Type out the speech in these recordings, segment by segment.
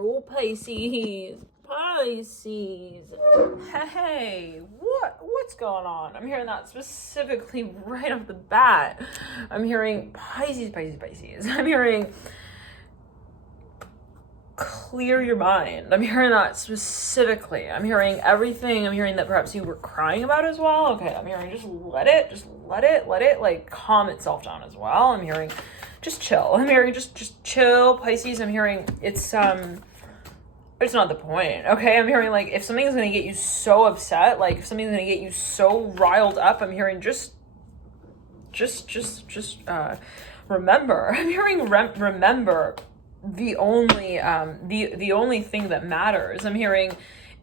Oh, Pisces. Hey, what's going on? I'm hearing that specifically right off the bat. I'm hearing Pisces. I'm hearing clear your mind. I'm hearing that specifically. I'm hearing everything. I'm hearing that perhaps you were crying about as well. Okay, I'm hearing just let it like calm itself down as well. I'm hearing just chill. I'm hearing just chill, Pisces. I'm hearing it's not the point, okay? I'm hearing like if something's gonna get you so upset, like if something's gonna get you so riled up, I'm hearing just remember. I'm hearing remember the only thing that matters. I'm hearing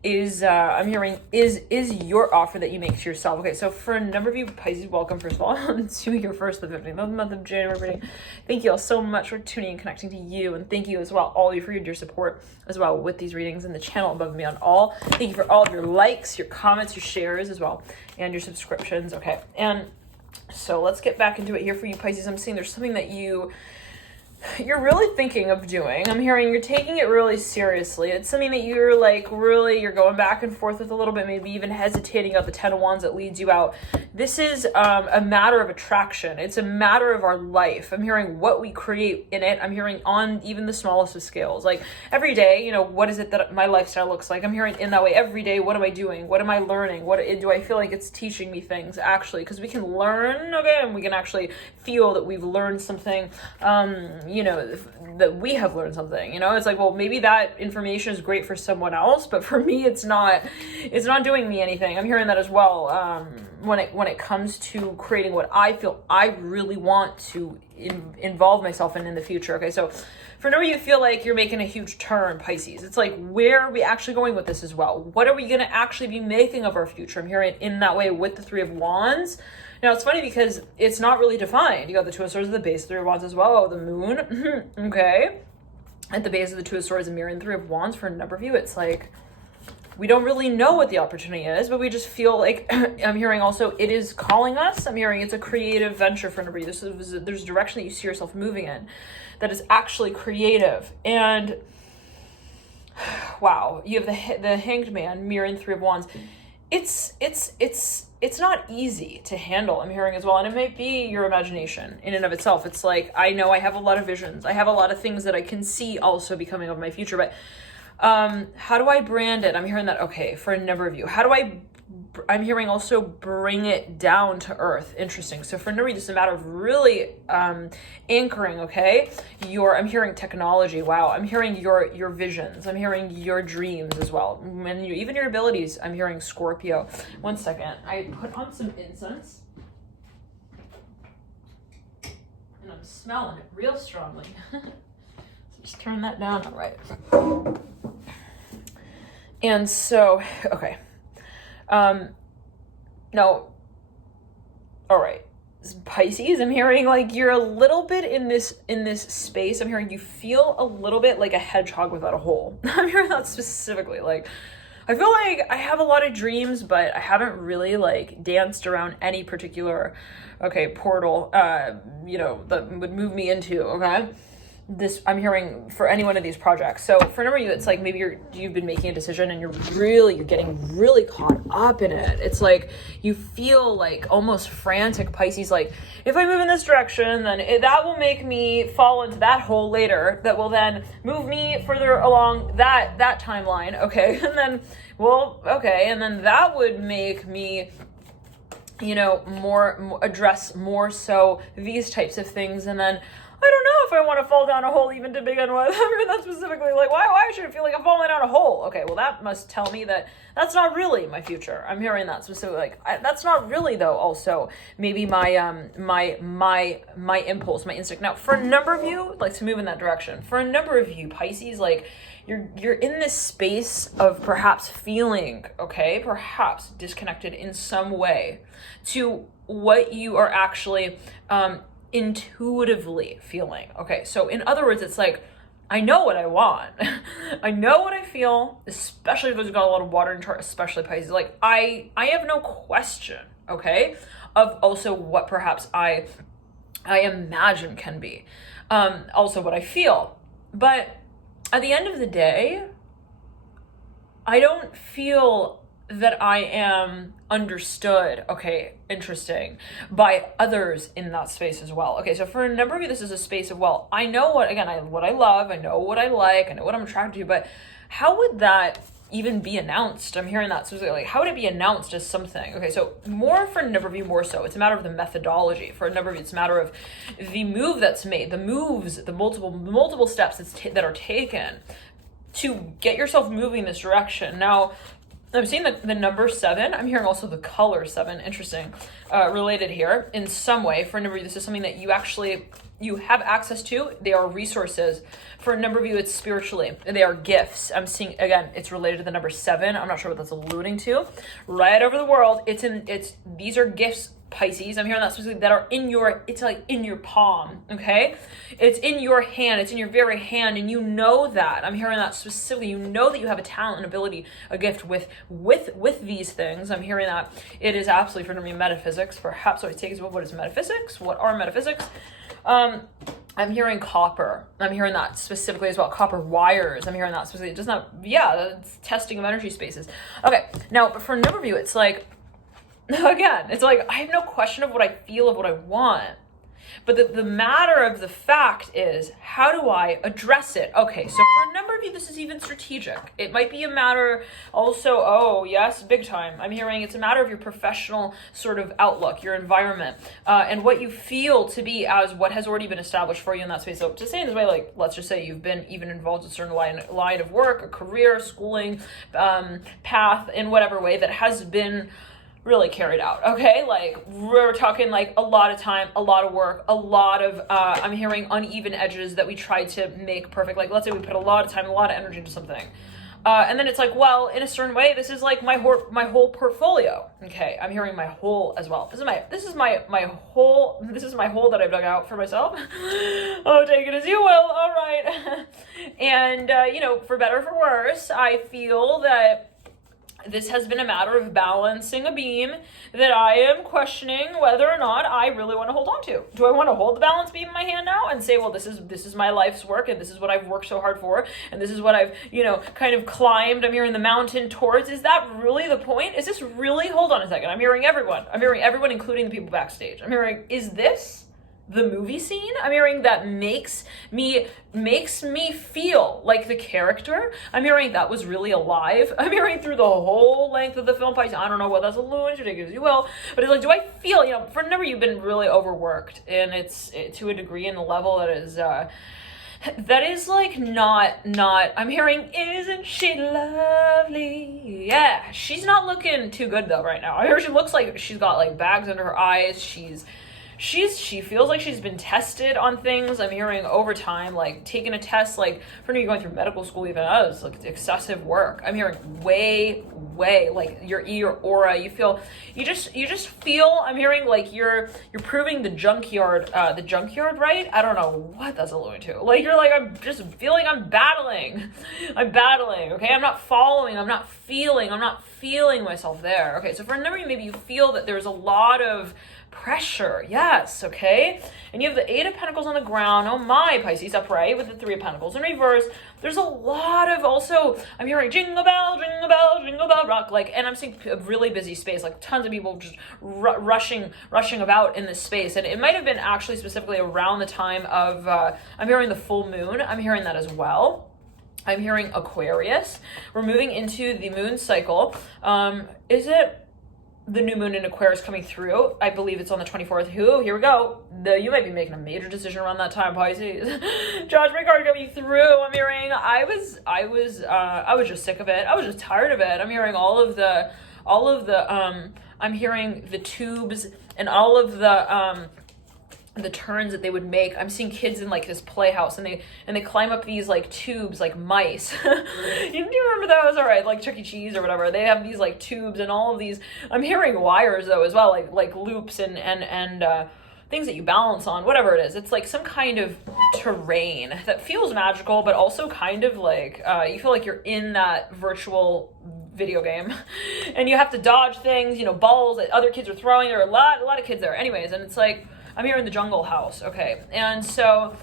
is your offer that you make to yourself. Okay, so for a number of you Pisces, welcome first of all to your first the 15th of the month of January reading. Thank you all so much for tuning and connecting to you, and thank you as well all of you for your dear support as well with these readings and the channel above and beyond all. Thank you for all of your likes, your comments, your shares as well, and your subscriptions. Okay, and so let's get back into it here for you Pisces. I'm seeing there's something that you're really thinking of doing. I'm hearing you're taking it really seriously. It's something that you're like really, you're going back and forth with a little bit, maybe even hesitating of the 10 of Wands that leads you out. This is a matter of attraction. It's a matter of our life. I'm hearing what we create in it. I'm hearing on even the smallest of scales. Like every day, what is it that my lifestyle looks like? I'm hearing in that way every day. What am I doing? What am I learning? What do I feel like it's teaching me things actually? Because we can learn, okay, and we can actually feel that we've learned something, that we have learned something, it's like, well, maybe that information is great for someone else, but for me, it's not doing me anything. I'm hearing that as well. When it comes to creating what I feel I really want to involve myself in the future. Okay. So for now, you feel like you're making a huge turn, Pisces. It's like, where are we actually going with this as well? What are we going to actually be making of our future? I'm hearing in that way with the 3 of Wands. Now, it's funny because it's not really defined. You got the 2 of Swords at the base, 3 of Wands as well. The Moon, okay? At the base of the 2 of Swords and Mirror and 3 of Wands for a number of you, it's like, we don't really know what the opportunity is, but we just feel like, I'm hearing also, it is calling us. I'm hearing it's a creative venture for a number of you. There's a direction that you see yourself moving in that is actually creative. And wow, you have the Hanged Man, Mirror and 3 of Wands. It's not easy to handle, I'm hearing as well. And it might be your imagination in and of itself. It's like, I know I have a lot of visions. I have a lot of things that I can see also becoming of my future, but how do I brand it? I'm hearing that, okay, for a number of you. I'm hearing also bring it down to earth. Interesting. So for a number of you, this is a matter of really anchoring, okay? I'm hearing technology. Wow. I'm hearing your visions. I'm hearing your dreams as well. And even your abilities. I'm hearing Scorpio. One second. I put on some incense. And I'm smelling it real strongly. So just turn that down. All right. And so, okay. No, all right, Pisces, I'm hearing like you're a little bit in this space. I'm hearing you feel a little bit like a hedgehog without a hole. I'm hearing that specifically. Like, I feel like I have a lot of dreams, but I haven't really like danced around any particular, portal, that would move me into, okay? This I'm hearing for any one of these projects. So for a number of you, it's like maybe you've been making a decision and you're getting really caught up in it. It's like you feel like almost frantic, Pisces, like if I move in this direction, then that will make me fall into that hole later, that will then move me further along that timeline, okay? And then and then that would make me more address more so these types of things. And then I don't know if I want to fall down a hole even to begin with. I mean, that's specifically like, why should it feel like I'm falling down a hole? Okay, well, that must tell me that that's not really my future. I'm hearing that specifically. Like, that's not really, though, also maybe my my impulse, my instinct. Now, for a number of you, like to move in that direction. For a number of you, Pisces, like, you're in this space of perhaps feeling, perhaps disconnected in some way to what you are actually intuitively feeling. Okay, so in other words, it's like, I know what I want. I know what I feel, especially if there's got a lot of water in chart, especially Pisces. Like, I have no question, okay, of also what perhaps I imagine can be. Also what I feel. But at the end of the day, I don't feel that I am understood, okay, interesting, by others in that space as well. Okay, so for a number of you, this is a space of, well, I know what I love, I know what I like, I know what I'm attracted to, but how would that even be announced? I'm hearing that specifically, like, how would it be announced as something? Okay, so more for a number of you, more so, it's a matter of the methodology. For a number of you, it's a matter of the move that's made, the moves, the multiple steps that are taken to get yourself moving this direction. Now, I'm seeing the number 7. I'm hearing also the color 7. Interesting. Related here in some way. For a number of you, this is something that you have access to. They are resources. For a number of you, it's spiritually. They are gifts. I'm seeing, again, it's related to the number 7. I'm not sure what that's alluding to. Right over the world, these are gifts, Pisces. I'm hearing that specifically, that are it's like in your palm, okay? It's in your hand, it's in your very hand, and you know that. I'm hearing that specifically. You know that you have a talent, an ability, a gift with these things. I'm hearing that it is absolutely for me metaphysics. Perhaps what I take is, what is metaphysics? What are metaphysics? I'm hearing copper. I'm hearing that specifically as well. Copper wires. I'm hearing that specifically. Just not, it's testing of energy spaces. Okay, now, but for a number of you, it's like, again, it's like, I have no question of what I feel, of what I want. But the matter of the fact is, how do I address it? Okay, so for a number of you, this is even strategic. It might be a matter also, oh, yes, big time. I'm hearing it's a matter of your professional sort of outlook, your environment, and what you feel to be as what has already been established for you in that space. So to say in this way, like, let's just say you've been even involved in a certain line of work, a career, schooling, path, in whatever way that has been really carried out, okay? Like, we're talking like a lot of time, a lot of work, a lot of, I'm hearing uneven edges that we tried to make perfect. Like, let's say we put a lot of time, a lot of energy into something. And then it's like, well, in a certain way, this is like my whole portfolio. Okay, I'm hearing my whole as well. This is my whole that I've dug out for myself. Oh, take it as you will. All right. And, for better or for worse, I feel that this has been a matter of balancing a beam that I am questioning whether or not I really want to hold on to. Do I want to hold the balance beam in my hand now and say, well, this is my life's work, and this is what I've worked so hard for, and this is what I've, kind of climbed, I'm hearing the mountain towards. Is that really the point? Is this really, hold on a second, I'm hearing everyone, including the people backstage. I'm hearing, is this the movie scene? I'm hearing that makes me feel like the character. I'm hearing that was really alive. I'm hearing through the whole length of the film, Pisces. I don't know what that's alluding to, take it as you will, but it's like, do I feel, for a number you've been really overworked, and it's to a degree and a level that is like not, I'm hearing, isn't she lovely? Yeah, she's not looking too good though right now. I hear she looks like she's got like bags under her eyes. She feels like she's been tested on things. I'm hearing over time, like taking a test, like for me going through medical school even, it's like excessive work. I'm hearing way, like your aura, you just feel, I'm hearing like you're proving the junkyard, right? I don't know what that's alluding to. Like, you're like, I'm just feeling I'm battling, okay? I'm not feeling myself there. Okay, so for a number of you, maybe you feel that there's a lot of pressure, yes, okay? And you have the 8 of Pentacles on the ground, oh my, Pisces, upright with the 3 of Pentacles in reverse. There's a lot of also, I'm hearing jingle bell, rock, like, and I'm seeing a really busy space, like tons of people just rushing about in this space. And it might have been actually specifically around the time of, I'm hearing the full moon, I'm hearing that as well. I'm hearing Aquarius. We're moving into the moon cycle. Is it the new moon in Aquarius coming through? I believe it's on the 24th. Here we go. You might be making a major decision around that time, Pisces. Judgment card coming through. I'm hearing, I was just sick of it. I was just tired of it. I'm hearing all of the, I'm hearing the tubes and all of the turns that they would make. I'm seeing kids in like this playhouse, and they climb up these like tubes like mice. Do you remember those? All right, like Chuck E. Cheese or whatever. They have these like tubes and all of these. I'm hearing wires though as well, like loops and things that you balance on, whatever it is. It's like some kind of terrain that feels magical, but also kind of like you feel like you're in that virtual video game and you have to dodge things, balls that other kids are throwing. There are a lot of kids there anyways, and it's like, I'm here in the jungle house, okay? And so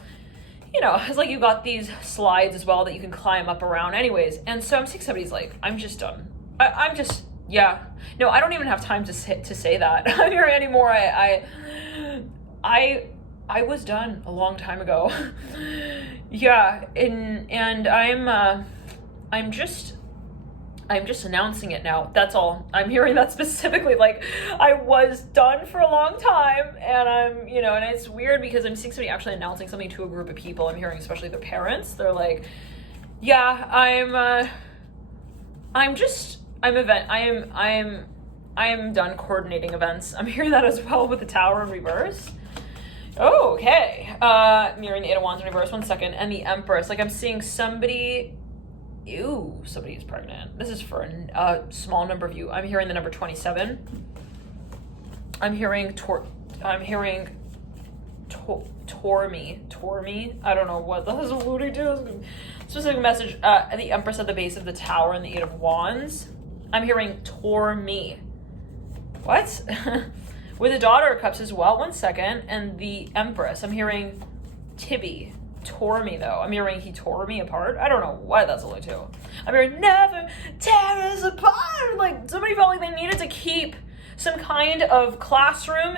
you know, it's like you got these slides as well that you can climb up around anyways. And so I'm seeing somebody's like, I'm just done. I'm just, yeah. No, I don't even have time to say that I'm here anymore. I was done a long time ago. Yeah, and I'm just announcing it now. That's all. I'm hearing that specifically. Like, I was done for a long time, and I'm, you know, and it's weird because I'm seeing somebody actually announcing something to a group of people. I'm hearing especially their parents. They're like, yeah, I am done coordinating events. I'm hearing that as well with the Tower in reverse. Oh, okay. Mirroring the Eight of Wands in reverse. 1 second. And the Empress. Like, I'm seeing somebody. Ew, somebody is pregnant. This is for a small number of you. I'm hearing the number 27. I'm hearing Tormi. I don't know what that is alluding to. Specific message. The Empress at the base of the Tower and the Eight of Wands. I'm hearing Tormi. What? With the Daughter of Cups as well. 1 second. And the Empress. I'm hearing Tibby. Tore me though. I'm hearing he tore me apart. I don't know what that's alluding to. I'm hearing never tear us apart. Like, somebody felt like they needed to keep some kind of classroom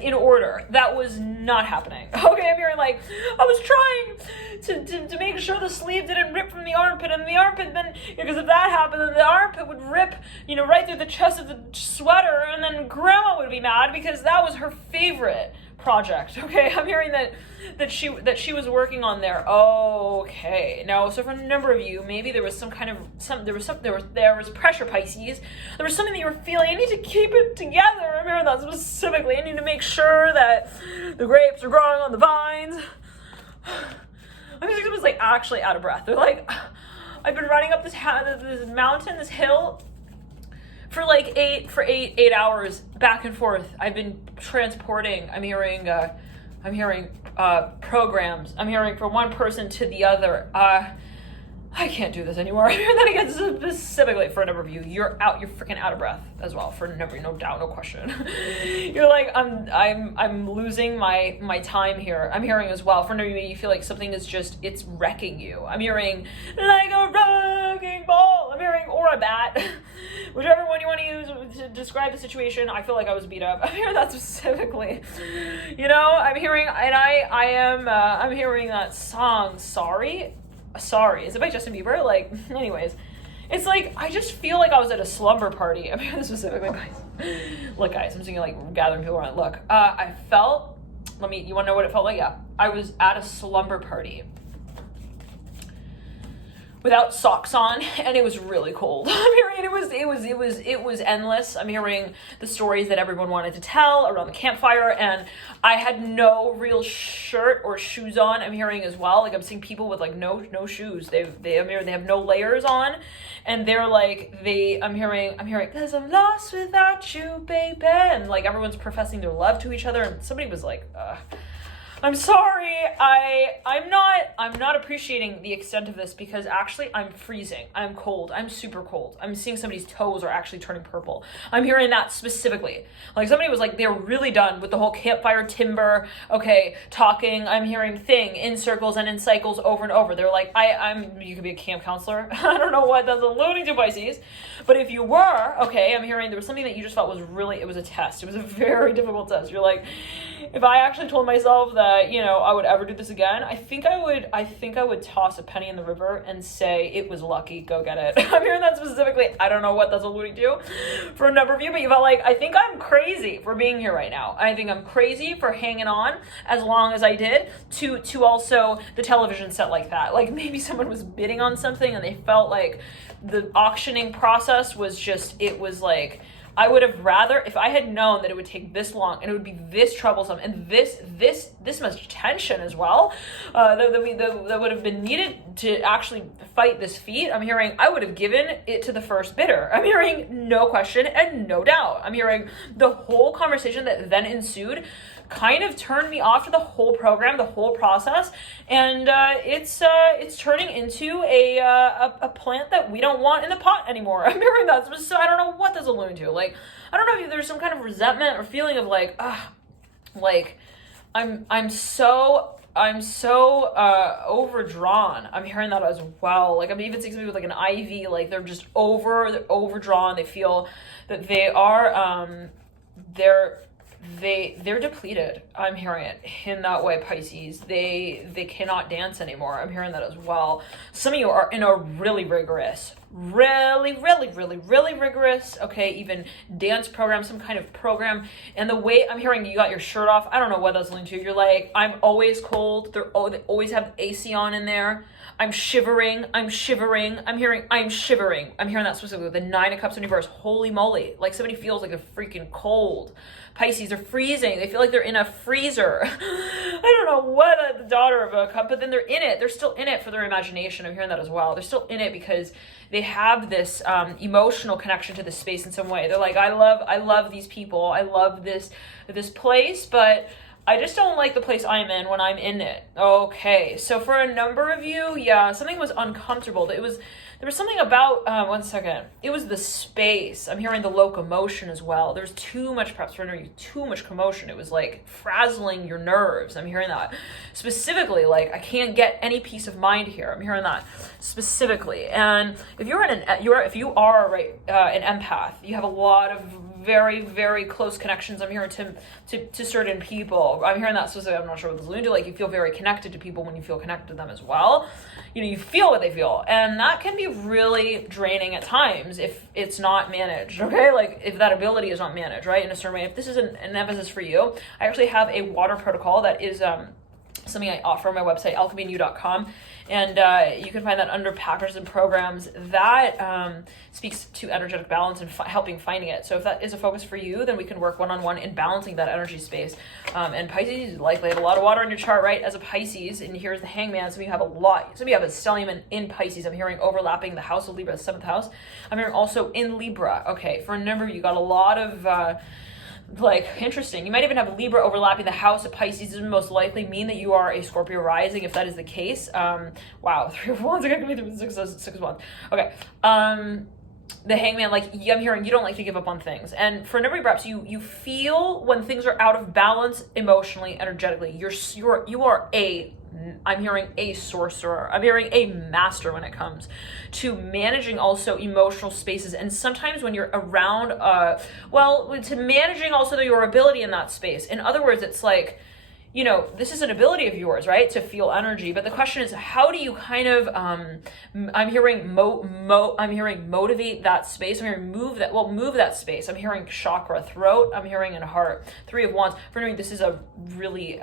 in order. That was not happening. Okay, I'm hearing like, I was trying to make sure the sleeve didn't rip from the armpit, and the armpit then, because if that happened, then the armpit would rip, you know, right through the chest of the sweater, and then grandma would be mad because that was her favorite project. Okay, I'm hearing that she was working on there. Okay, now, so for a number of you, maybe there was there was pressure, Pisces. There was something that you were feeling. I need to keep it together. I'm hearing that specifically. I need to make sure that the grapes are growing on the vines. I mean, it was like actually out of breath. They're like, I've been running up this mountain, this hill, for like 8 hours back and forth. I've been transporting. I'm hearing programs. I'm hearing from one person to the other. I can't do this anymore. I'm hearing that again specifically for a number of you. You're freaking out of breath as well for no doubt, no question. You're like, I'm losing my time here. I'm hearing as well for a number of you, you feel like something is just, it's wrecking you. I'm hearing like a wrecking ball. I'm hearing, or a bat. Whichever one you want to use to describe the situation. I feel like I was beat up. I'm hearing that specifically. You know, I'm hearing, and I'm hearing that song, Sorry. Is it by Justin Bieber? Like, anyways, it's like, I just feel like I was at a slumber party. I'm hearing this specifically, guys. Look, guys, I'm seeing like gathering people around. Look, I felt, you want to know what it felt like? Yeah. I was at a slumber party without socks on, and it was really cold. I'm hearing it was endless. I'm hearing the stories that everyone wanted to tell around the campfire, and I had no real shirt or shoes on. I'm hearing as well, like, I'm seeing people with like no shoes. They have no layers on, and they're like, I'm hearing, cause I'm lost without you, baby, and like everyone's professing their love to each other, and somebody was like, I'm sorry, I'm not appreciating the extent of this, because actually I'm freezing. I'm cold. I'm super cold. I'm seeing somebody's toes are actually turning purple. I'm hearing that specifically. Like, somebody was like, they're really done with the whole campfire timber, okay, talking. I'm hearing thing in circles and in cycles over and over. They're like, you could be a camp counselor. I don't know what that's alluding to, Pisces. But if you were, okay, I'm hearing there was something that you just felt was really, it was a test. It was a very difficult test. You're like, if I actually told myself that, you know, I would ever do this again, I think I would toss a penny in the river and say, it was lucky, go get it. I'm hearing that specifically. I don't know what that's alluding to for a number of you, but you felt like, I think I'm crazy for being here right now. I think I'm crazy for hanging on as long as I did to also the television set like that. Like, maybe someone was bidding on something and they felt like the auctioning process was just, it was like, I would have rather, if I had known that it would take this long and it would be this troublesome and this much tension as well, that would have been needed to actually fight this feat. I'm hearing I would have given it to the first bidder. I'm hearing no question and no doubt. I'm hearing the whole conversation that then ensued kind of turned me off to the whole program, the whole process, and it's turning into a plant that we don't want in the pot anymore. I'm hearing that, so I don't know what that's alluding to. Like, I don't know if there's some kind of resentment or feeling of like, I'm so I'm so overdrawn. I'm hearing that as well. Like I'm even seeing somebody with like an IV, like they're just overdrawn. They feel that they are they're depleted. I'm hearing it in that way, Pisces. They cannot dance anymore. I'm hearing that as well. Some of you are in a really rigorous, really rigorous, okay, even dance program, some kind of program. And the way I'm hearing you got your shirt off, I don't know what that's linked to. You're like, I'm always cold. They always have AC on in there. I'm shivering. I'm hearing I'm shivering. I'm hearing that specifically. The 9 of Cups in reverse. Holy moly. Like somebody feels like they're freaking cold. Pisces are freezing. They feel like they're in a freezer. I don't know what the daughter of a cup, but then they're in it. They're still in it for their imagination. I'm hearing that as well. They're still in it because they have this emotional connection to this space in some way. They're like, I love these people. I love this place, but I just don't like the place I'm in when I'm in it. Okay, so for a number of you, yeah, something was uncomfortable. There was something about, one second, it was the space. I'm hearing the locomotion as well. There's too much, perhaps for you, too much commotion. It was like frazzling your nerves. I'm hearing that. Specifically, like I can't get any peace of mind here. I'm hearing that specifically. And if you are an empath, you have a lot of very close connections. I'm hearing to certain people. I'm hearing that specifically. I'm not sure what this is alluding to. Like you feel very connected to people when you feel connected to them as well. You know, you feel what they feel, and that can be really draining at times if it's not managed. Okay, like if that ability is not managed, right, in a certain way. If this is an emphasis for you, I actually have a water protocol that is something I offer on my website, alchemynew.com. And you can find that under packages and programs that speaks to energetic balance and helping finding it. So if that is a focus for you, then we can work one-on-one in balancing that energy space. And Pisces, likely have a lot of water in your chart, right? As a Pisces, and here's the Hangman. Some of you have a lot. Some of you have a stellium in Pisces. I'm hearing overlapping the house of Libra, the 7th house. I'm hearing also in Libra. Okay, for a number of you, got a lot of... like interesting. You might even have Libra overlapping the house of Pisces. This would most likely mean that you are a Scorpio rising, if that is the case. Wow, 3 of Wands. I got to through 6 of Wands. Okay. The Hangman, like I'm hearing you don't like to give up on things. And for a number of you, perhaps you feel when things are out of balance emotionally, energetically. You are I'm hearing a sorcerer. I'm hearing a master when it comes to managing also emotional spaces. And sometimes when you're around, to managing also your ability in that space. In other words, it's like, you know, this is an ability of yours, right? To feel energy. But the question is, how do you kind of, I'm hearing I'm hearing motivate that space. I'm hearing move that space. I'm hearing chakra, throat. I'm hearing in heart. 3 of Wands. For me, this is a really,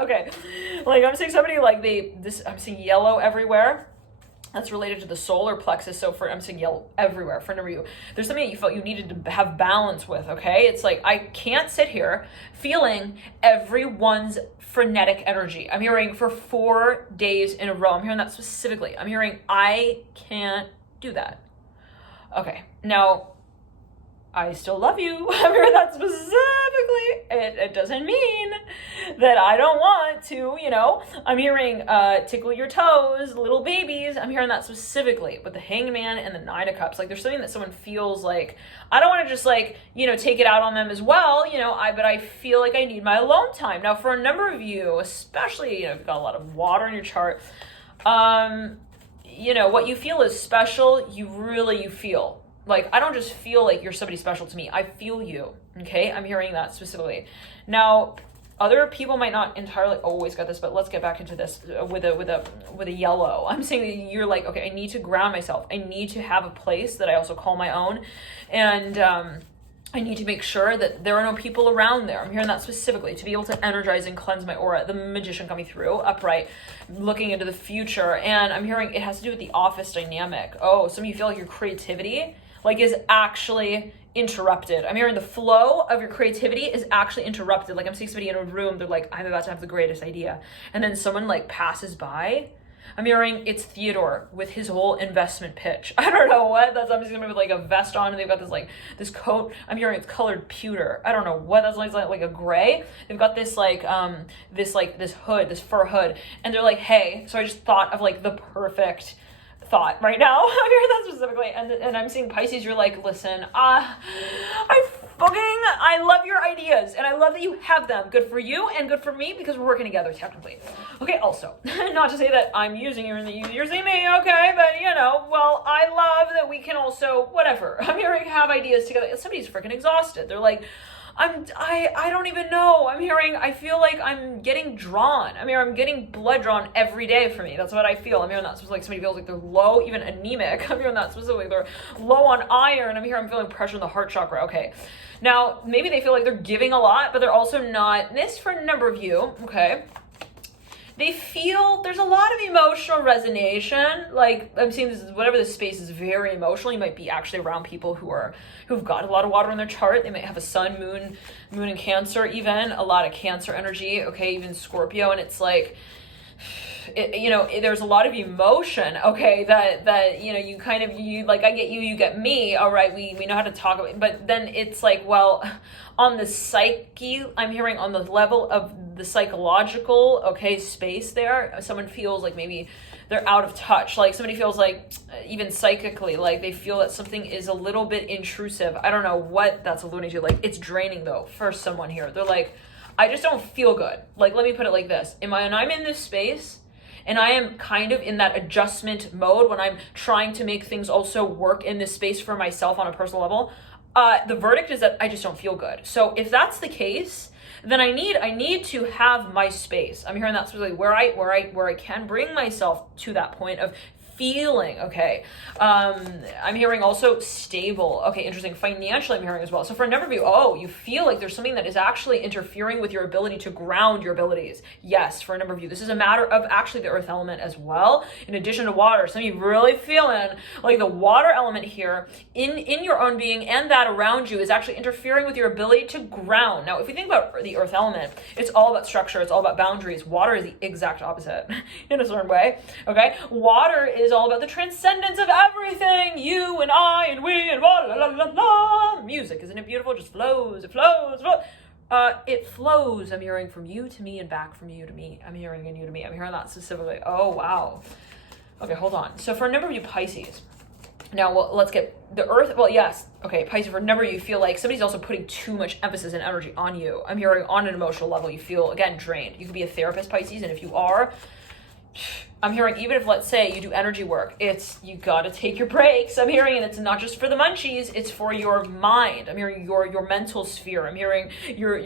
okay. Like I'm seeing somebody like I'm seeing yellow everywhere. That's related to the solar plexus. So I'm seeing yellow everywhere for a number of you. There's something that you felt you needed to have balance with, okay? It's like, I can't sit here feeling everyone's frenetic energy. I'm hearing for 4 days in a row. I'm hearing that specifically. I'm hearing, I can't do that. Okay, now, I still love you. I'm hearing that specifically. It doesn't mean that I don't want to, you know. I'm hearing tickle your toes, little babies. I'm hearing that specifically. But the Hangman and the 9 of Cups, like there's something that someone feels like, I don't want to just like, you know, take it out on them as well, you know, but I feel like I need my alone time. Now for a number of you, especially, you know, if you've got a lot of water in your chart, you know, what you feel is special, you feel. Like, I don't just feel like you're somebody special to me. I feel you, okay? I'm hearing that specifically. Now, other people might not entirely always get this, but let's get back into this with a yellow. I'm saying that you're like, okay, I need to ground myself. I need to have a place that I also call my own. And I need to make sure that there are no people around there. I'm hearing that specifically to be able to energize and cleanse my aura. The Magician coming through, upright, looking into the future. And I'm hearing it has to do with the office dynamic. Oh, some of you feel like your creativity like is actually interrupted. I'm hearing the flow of your creativity is actually interrupted. Like I'm seeing somebody in a room, they're like, I'm about to have the greatest idea. And then someone like passes by. I'm hearing it's Theodore with his whole investment pitch. I don't know what that's. I'm seeing somebody with like a vest on and they've got this coat. I'm hearing it's colored pewter. I don't know what that's like a gray. They've got this this hood, this fur hood. And they're like, hey, so I just thought of like the perfect thought right now. I'm hearing that specifically. And I'm seeing Pisces, you're like, listen, I booking. I love your ideas and I love that you have them. Good for you and good for me because we're working together technically. Okay, also, not to say that I'm using you and that you're using me, okay, but well, I love that we can also, whatever. I'm hearing have ideas together. Somebody's freaking exhausted. They're like, I don't even know. I feel like I'm getting drawn. I'm getting blood drawn every day for me. That's what I feel. I'm hearing that. So it's like somebody feels like they're low, even anemic. I'm hearing that specifically. They're low on iron. I'm feeling pressure in the heart chakra. Okay. Now, maybe they feel like they're giving a lot, but they're also not. This for a number of you, okay? They feel there's a lot of emotional resonation. Like I'm seeing this is whatever this space is very emotional. You might be actually around people who've got a lot of water in their chart. They might have a sun, moon in Cancer, even a lot of Cancer energy. Okay, even Scorpio, and it's like, there's a lot of emotion. Okay, that you kind of like I get you, you get me. All right, we know how to talk about it, but then it's like, well, on the psyche, I'm hearing on the level of the psychological, okay, space there, someone feels like maybe they're out of touch. Like somebody feels like, even psychically, like they feel that something is a little bit intrusive. I don't know what that's alluding to. Like it's draining though for someone here. They're like, I just don't feel good. Like, let me put it like this. When I'm in this space and I am kind of in that adjustment mode when I'm trying to make things also work in this space for myself on a personal level, the verdict is that I just don't feel good. So if that's the case, then I need to have my space. I'm hearing that's really where I can bring myself to that point of feeling, okay. I'm hearing also stable. Okay, interesting. Financially, I'm hearing as well. So for a number of you, you feel like there's something that is actually interfering with your ability to ground your abilities. Yes, for a number of you, this is a matter of actually the earth element as well, in addition to water. Some of you really feeling like the water element here in your own being and that around you is actually interfering with your ability to ground. Now, if we think about the earth element, it's all about structure. It's all about boundaries. Water is the exact opposite in a certain way, okay? Water is all about the transcendence of everything. You and I and we and la la la la. Music, isn't it beautiful? Just flows. It flows. It flows. I'm hearing from you to me and back from you to me. I'm hearing in you to me. I'm hearing that specifically. Oh wow. Okay, hold on. So for a number of you Pisces, now let's get the earth. Well, yes. Okay, Pisces, for a number of you feel like somebody's also putting too much emphasis and energy on you. I'm hearing on an emotional level you feel again drained. You could be a therapist, Pisces, and if you are, I'm hearing even if, let's say, you do energy work, you gotta take your breaks. I'm hearing, and it's not just for the munchies, it's for your mind. I'm hearing your mental sphere. I'm hearing your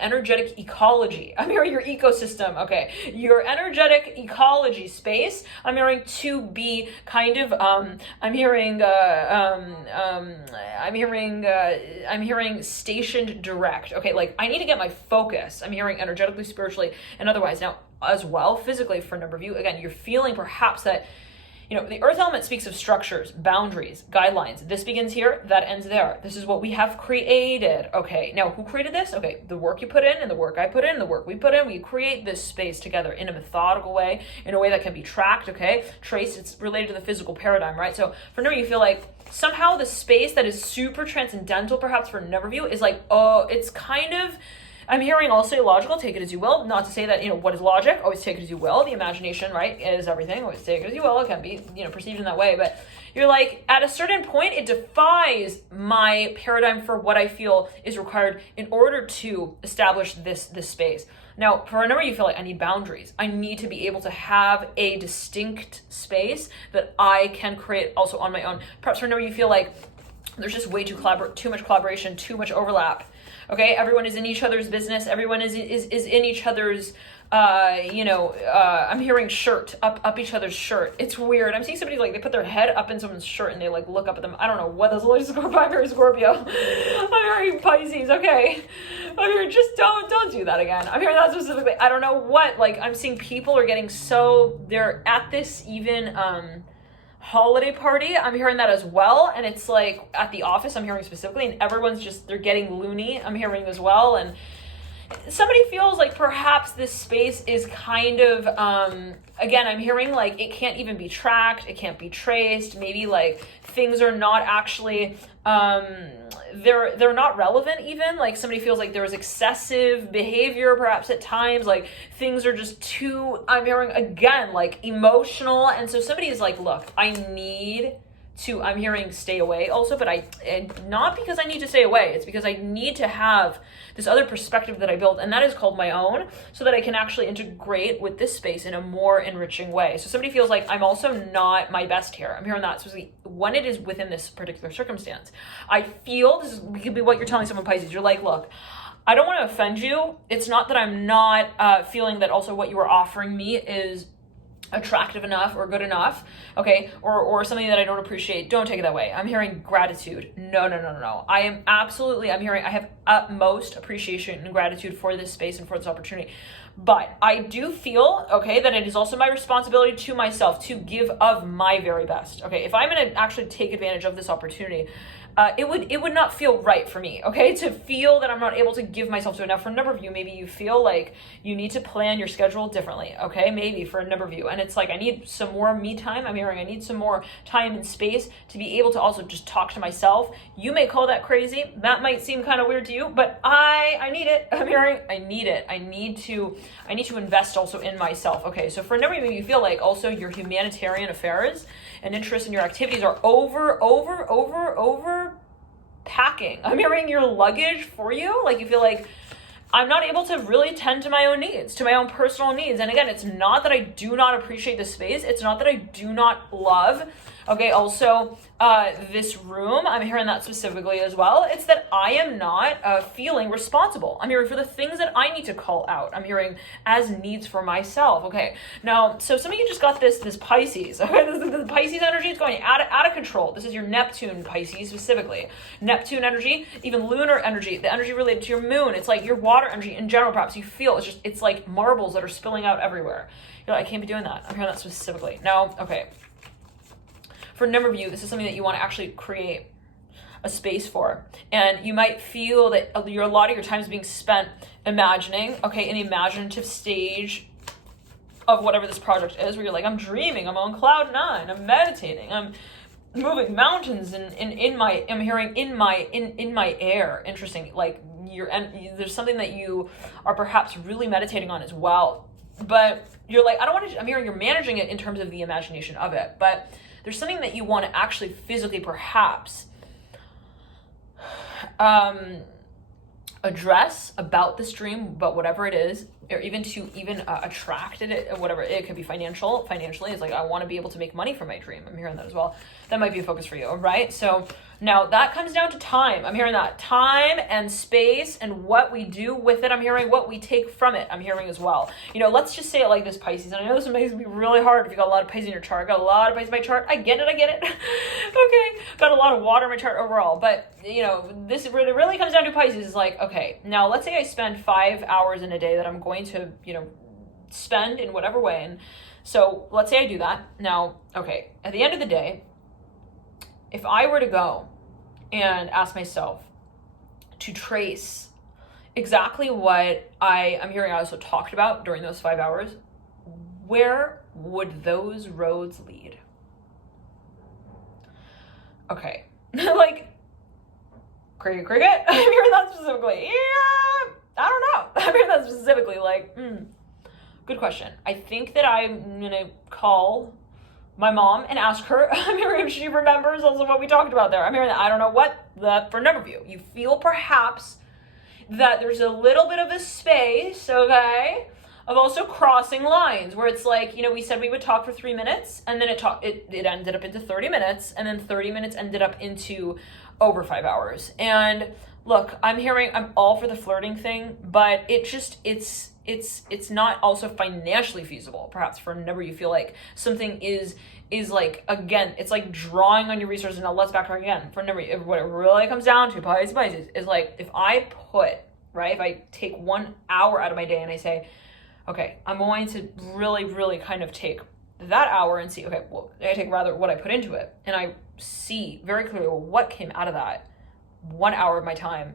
energetic ecology. I'm hearing your ecosystem. Okay, your energetic ecology space. I'm hearing to be kind of. I'm hearing stationed direct. Okay, like I need to get my focus. I'm hearing energetically, spiritually, and otherwise. Now, as well, physically, for a number of you, again, you're feeling perhaps that, the earth element speaks of structures, boundaries, guidelines. This begins here, that ends there. This is what we have created. Okay, now who created this? Okay, the work you put in and the work I put in, the work we put in, we create this space together in a methodical way, in a way that can be tracked, okay? Traced, it's related to the physical paradigm, right? So for a number of you feel like somehow the space that is super transcendental, perhaps for a number of you, is like, it's kind of, I'm hearing also logical, take it as you will. Not to say that, what is logic? Always take it as you will. The imagination, right, is everything. Always take it as you will. It can be, perceived in that way. But you're like, at a certain point, it defies my paradigm for what I feel is required in order to establish this space. Now, for a number of you feel like I need boundaries. I need to be able to have a distinct space that I can create also on my own. Perhaps for a number of you feel like there's just way too much collaboration, too much overlap. Okay, everyone is in each other's business. Everyone is in each other's, I'm hearing shirt, up each other's shirt. It's weird. I'm seeing somebody like they put their head up in someone's shirt and they like look up at them. I don't know what that's like. I'm hearing Scorpio. I'm hearing Pisces. Okay, I'm hearing just don't do that again. I'm hearing that specifically. I don't know what. Like I'm seeing people are getting they're at this even holiday party. I'm hearing that as well, and it's like at the office I'm hearing specifically, and everyone's they're getting loony. I'm hearing as well, and somebody feels like perhaps this space is kind of again, I'm hearing like it can't even be tracked, it can't be traced. Maybe like things are not actually they're not relevant even. Like somebody feels like there was excessive behavior perhaps at times, like things are just too, I'm hearing again, like emotional. And so somebody is like, look, I need I'm hearing stay away also, but and not because I need to stay away. It's because I need to have this other perspective that I built, and that is called my own, so that I can actually integrate with this space in a more enriching way. So somebody feels like I'm also not my best here. I'm hearing that. So when it is within this particular circumstance, I feel this could be what you're telling someone, Pisces. You're like, look, I don't want to offend you. It's not that I'm not feeling that also what you are offering me is attractive enough or good enough, okay, or something that I don't appreciate. Don't take it that way. I'm hearing gratitude. No. I'm hearing I have utmost appreciation and gratitude for this space and for this opportunity. But I do feel, okay, that it is also my responsibility to myself to give of my very best. Okay, if I'm going to actually take advantage of this opportunity, it would not feel right for me, okay, to feel that I'm not able to give myself to it. Now, for a number of you, maybe you feel like you need to plan your schedule differently, okay, maybe for a number of you, and it's like I need some more me time. I'm hearing I need some more time and space to be able to also just talk to myself. You may call that crazy. That might seem kind of weird to you, but I need it. I'm hearing I need it. I need to invest also in myself. Okay, so for a number of you feel like also your humanitarian affairs and interest in your activities are over packing. I'm hearing your luggage for you. Like you feel like I'm not able to really tend to my own needs, to my own personal needs. And again, it's not that I do not appreciate the space. It's not that I do not love, okay, also this room. I'm hearing that specifically as well. It's that I am not feeling responsible. I'm hearing for the things that I need to call out. I'm hearing as needs for myself. Okay, now, so some of you just got this Pisces. Okay, the Pisces energy is going out of control. This is your Neptune Pisces specifically. Neptune energy, even lunar energy, the energy related to your moon. It's like your water energy in general. Perhaps you feel it's like marbles that are spilling out everywhere. You're like, I can't be doing that. I'm hearing that specifically. Now, okay. For a number of you, this is something that you want to actually create a space for. And you might feel that a lot of your time is being spent imagining, okay, an imaginative stage of whatever this project is, where you're like, I'm dreaming, I'm on cloud 9, I'm meditating, I'm moving mountains I'm hearing in my air. Interesting. Like there's something that you are perhaps really meditating on as well. But you're like, I'm hearing you're managing it in terms of the imagination of it. But there's something that you want to actually physically perhaps address about this dream, about whatever it is, or even to attract it, whatever it could be. Financially, it's like, I want to be able to make money from my dream. I'm hearing that as well. That might be a focus for you, right? So now that comes down to time. I'm hearing that time and space and what we do with it. I'm hearing what we take from it. I'm hearing as well. Let's just say it like this, Pisces. And I know this makes me really hard if you got a lot of Pisces in your chart. I got a lot of Pisces in my chart. I get it. Okay. Got a lot of water in my chart overall. But, this really comes down to Pisces. Is like, okay, now let's say I spend 5 hours in a day that I'm going to, spend in whatever way. And so let's say I do that. Now, okay, at the end of the day, if I were to go and ask myself to trace exactly what I'm hearing I also talked about during those 5 hours, where would those roads lead? Okay, like cricket. I'm hearing that specifically. Yeah, I don't know. I'm hearing that specifically. Like, good question. I think that I'm gonna call my mom and ask her. I'm hearing if she remembers also what we talked about there. I'm hearing that I don't know for a number of you feel perhaps that there's a little bit of a space, okay, of also crossing lines where it's like, we said we would talk for 3 minutes, and then it ended up into 30 minutes, and then 30 minutes ended up into over 5 hours. And look, I'm all for the flirting thing, but it's not also financially feasible. Perhaps for a number you feel like something is like, again, it's like drawing on your resources. Now let's backtrack again. For a number, what it really comes down to, Pisces, is like, if I take 1 hour out of my day and I say, okay, I'm going to really, really kind of take that hour and see, okay, well, I take rather what I put into it, and I see very clearly what came out of that 1 hour of my time,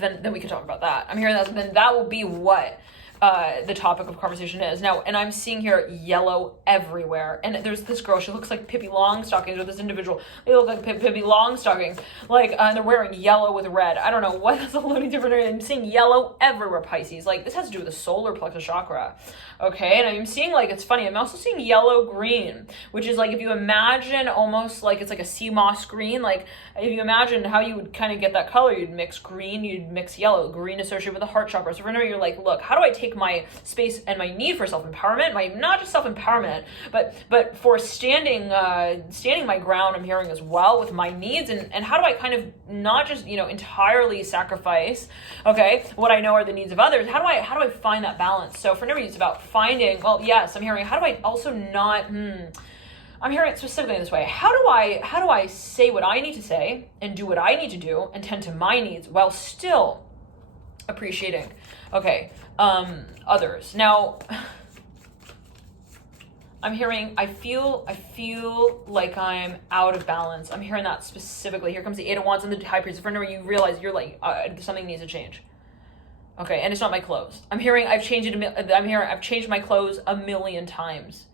then we can talk about that. I'm hearing that, then that will be what the topic of conversation is. Now, and I'm seeing here yellow everywhere. And there's this girl, she looks like Pippi Longstocking, or this individual, they look like Pippi Longstocking. Like, and they're wearing yellow with red. I don't know what that's a little different. I'm seeing yellow everywhere, Pisces. Like, this has to do with the solar plexus chakra. Okay, and I'm seeing, like, it's funny, I'm also seeing yellow-green, which is like, if you imagine almost like it's like a sea moss green, like if you imagine how you would kind of get that color, you'd mix green, you'd mix yellow, green associated with the heart chakra. So remember, you're like, look, how do I take my space and my need for self-empowerment, my not just self-empowerment, but for standing my ground, I'm hearing as well, with my needs, and how do I kind of not just, you know, entirely sacrifice, okay, what I know are the needs of others. How do I find that balance? So for number, it's about finding, well, yes, I'm hearing, how do I also not, I'm hearing it specifically in this way. How do I say what I need to say and do what I need to do and tend to my needs while still appreciating, okay, others? Now, I'm hearing, I feel like I'm out of balance. I'm hearing that specifically. Here comes the Eight of Wands and the High Priestess. For number, you realize you're like, something needs to change. Okay, and it's not my clothes. I'm hearing I've changed my clothes a million times.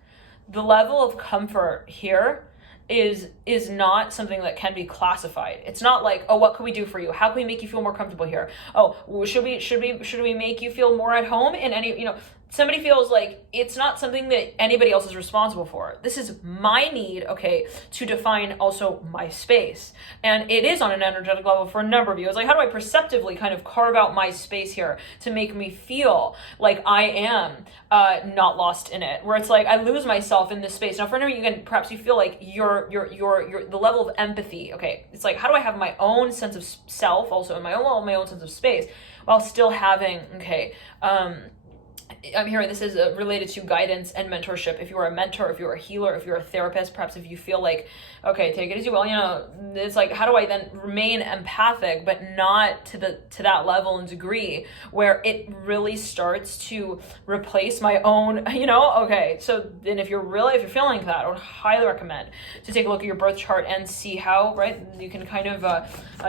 The level of comfort here is not something that can be classified. It's not like, oh, what can we do for you? How can we make you feel more comfortable here? Oh, should we make you feel more at home in any, you know, somebody feels like it's not something that anybody else is responsible for. This is my need, okay, to define also my space. And it is on an energetic level for a number of you. It's like, how do I perceptively kind of carve out my space here to make me feel like I am not lost in it? Where it's like, I lose myself in this space. Now, for another, you can, perhaps you feel like you're the level of empathy, okay? It's like, how do I have my own sense of self, also in my own sense of space, while still having, okay, I'm hearing this is related to guidance and mentorship. If you are a mentor, if you're a healer, if you're a therapist, perhaps if you feel like, okay, take it as you will, you know, it's like, how do I then remain empathic, but not to that level and degree where it really starts to replace my own, you know? Okay, so then if you're feeling like that, I would highly recommend to take a look at your birth chart and see how, right, you can kind of,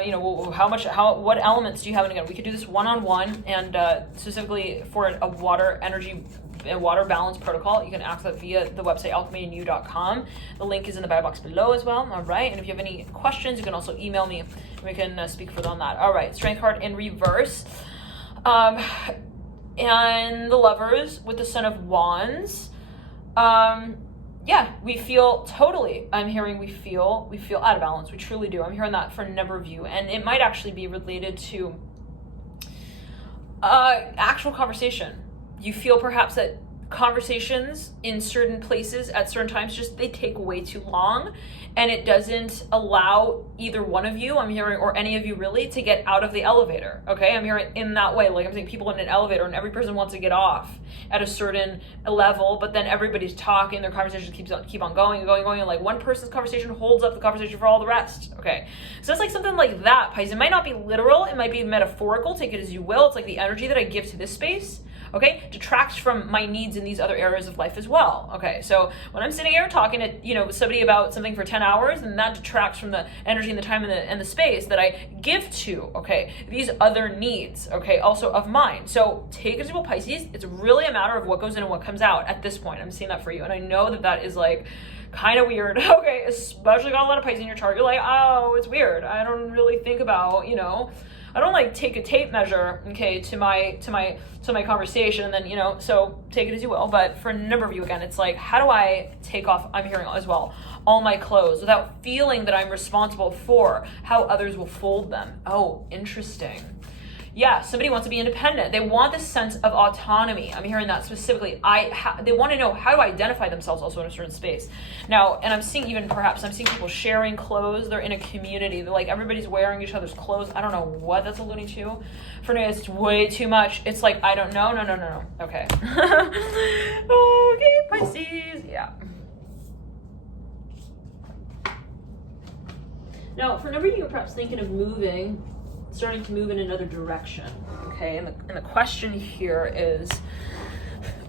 you know, what elements do you have? And again, we could do this one-on-one, and specifically for a water energy and water balance protocol. You can access that via the website alchemyandyou.com. The link is in the bio box below as well. All right, and if you have any questions, you can also email me and we can speak further on that. All right, Strength card in reverse, and the Lovers with the Son of Wands. Yeah, we feel totally, I'm hearing we feel out of balance. We truly do. I'm hearing that for a number of you, and it might actually be related to actual conversation. You feel perhaps that conversations in certain places at certain times, just they take way too long, and it doesn't allow either one of you, I'm hearing, or any of you really, to get out of the elevator. Okay, I'm hearing in that way, like I'm saying, people in an elevator and every person wants to get off at a certain level, but then everybody's talking, their conversation keep on going, and like one person's conversation holds up the conversation for all the rest. Okay, so it's like something like that, Pisces. It might not be literal, it might be metaphorical, take it as you will. It's like the energy that I give to this space, okay, detracts from my needs in these other areas of life as well. Okay, so when I'm sitting here talking to, you know, somebody about something for 10 hours, and that detracts from the energy and the time and the space that I give to, okay, these other needs, okay, also of mine. So take it as well, Pisces. It's really a matter of what goes in and what comes out at this point. I'm seeing that for you. And I know that is like kind of weird, okay, especially got a lot of Pisces in your chart. You're like, oh, it's weird. I don't really think about, you know, I don't like take a tape measure, okay, to my conversation, and then, you know, so take it as you will. But for a number of you, again, it's like, how do I take off, I'm hearing as well, all my clothes without feeling that I'm responsible for how others will fold them? Oh, interesting. Yeah, somebody wants to be independent. They want this sense of autonomy. I'm hearing that specifically. They want to know how to identify themselves also in a certain space. Now, and I'm seeing people sharing clothes. They're in a community. They're like, everybody's wearing each other's clothes. I don't know what that's alluding to. For me, it's way too much. It's like, I don't know. No. Okay. Okay, Pisces. Yeah. Now, for a number of you, perhaps thinking of starting to move in another direction, okay? And the question here is,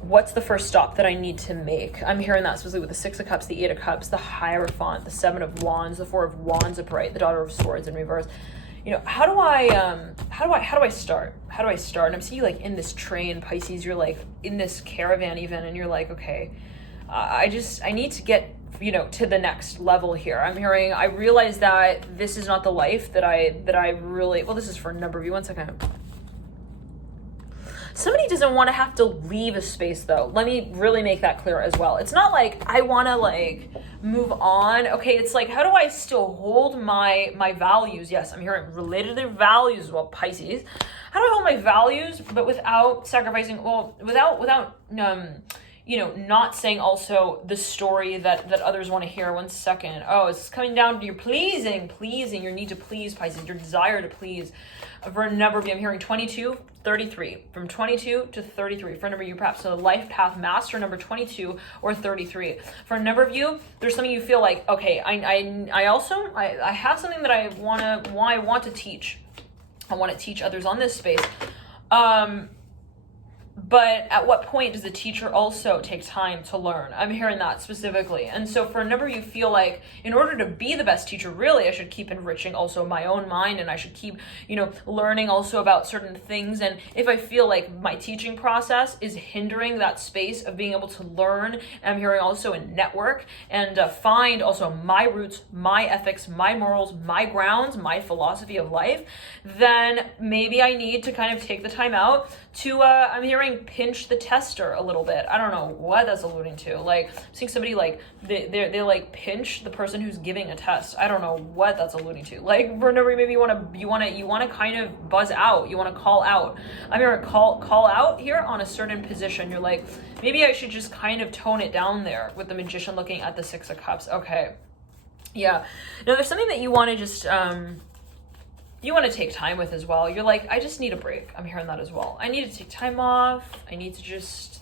what's the first stop that I need to make? I'm hearing that specifically with the Six of Cups, the Eight of Cups, the Hierophant, the Seven of Wands, the Four of Wands upright, the Daughter of Swords in reverse. how do I start? How do I start? And I'm seeing you like in this train, Pisces, you're like in this caravan even, and you're like, okay, I need to get, to the next level here. I realize that this is not the life that I really, well, this is for a number of you. One second. Somebody doesn't want to have to leave a space though. Let me really make that clear as well. It's not like I want to like move on. Okay, it's like, how do I still hold my values? Yes, I'm hearing related to their values as well, Pisces. How do I hold my values, but without sacrificing, without not saying also the story that others want to hear. One second. Oh, it's coming down to your pleasing, your need to please, Pisces, your desire to please. For a number of you, I'm hearing 22, 33. From 22 to 33. For a number of you, perhaps a life path master, number 22 or 33. For a number of you, there's something you feel like, okay, I have something that I want to teach. I want to teach others on this space. But at what point does the teacher also take time to learn? I'm hearing that specifically. And so for a number of you feel like in order to be the best teacher, really, I should keep enriching also my own mind, and I should keep, learning also about certain things. And if I feel like my teaching process is hindering that space of being able to learn, I'm hearing also a network and find also my roots, my ethics, my morals, my grounds, my philosophy of life, then maybe I need to kind of take the time out to, I'm hearing pinch the tester a little bit. I don't know what that's alluding to. Like, I'm seeing somebody like, they like pinch the person who's giving a test. I don't know what that's alluding to. Like, for no reason, maybe you want to kind of buzz out. You want to call out. I'm hearing call out here on a certain position. You're like, maybe I should just kind of tone it down there with the Magician looking at the Six of Cups. Okay. Yeah. Now, there's something that you want to just, you want to take time with as well. You're like, I just need a break. I'm hearing that as well. I need to take time off. I need to just,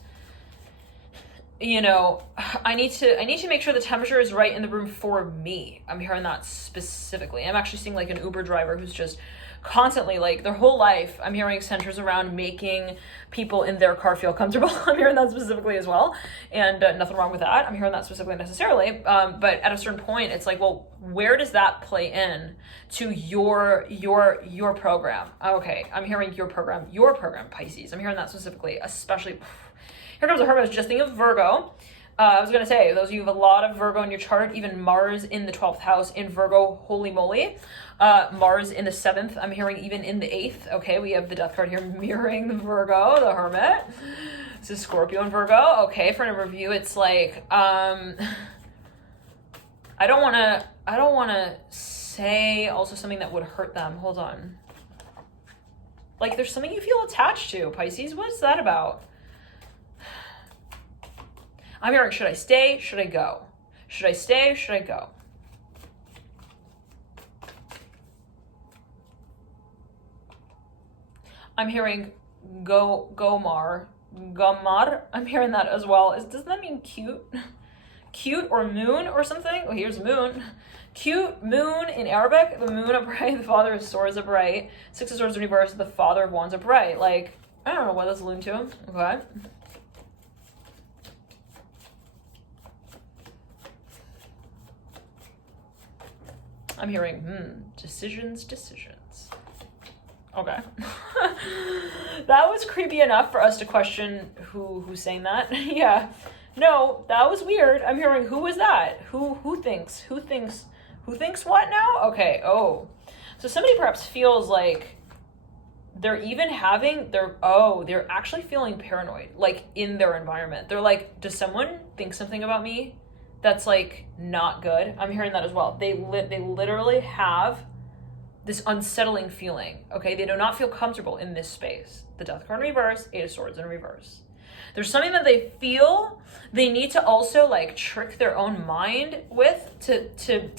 I need to make sure the temperature is right in the room for me. I'm hearing that specifically. I'm actually seeing like an Uber driver who's just constantly, like, their whole life, I'm hearing centers around making people in their car feel comfortable. I'm hearing that specifically as well, and nothing wrong with that. I'm hearing that specifically necessarily, but at a certain point, it's like, well, where does that play in to your program? Okay, I'm hearing your program, Pisces. I'm hearing that specifically, especially. Here comes a Hermit. Just think of Virgo. I was going to say, those of you who have a lot of Virgo in your chart, even Mars in the 12th house in Virgo, holy moly. Mars in the 7th, I'm hearing even in the 8th. Okay, we have the Death card here mirroring the Virgo, the Hermit. This is Scorpio and Virgo. Okay, for a number of you, it's like, I don't want to say also something that would hurt them. Hold on. Like, there's something you feel attached to, Pisces. What's that about? I'm hearing, should I stay? Should I go? Should I stay? Should I go? I'm hearing Gomar. I'm hearing that as well. Doesn't that mean cute? Cute or moon or something? Oh, here's moon. Cute, moon in Arabic. The moon upright, the father of swords upright. Six of swords in reverse, the father of wands upright. Like, I don't know what that's alluding to. Okay. I'm hearing, decisions. Okay. That was creepy enough for us to question who's saying that. Yeah. No, that was weird. I'm hearing, who was that? Who thinks what now? Okay. Oh. So somebody perhaps feels like they're actually feeling paranoid, like in their environment. They're like, does someone think something about me that's like not good? I'm hearing that as well. They literally have this unsettling feeling. Okay, they do not feel comfortable in this space. The Death card in reverse, Eight of Swords in reverse. There's something that they feel they need to also like trick their own mind with to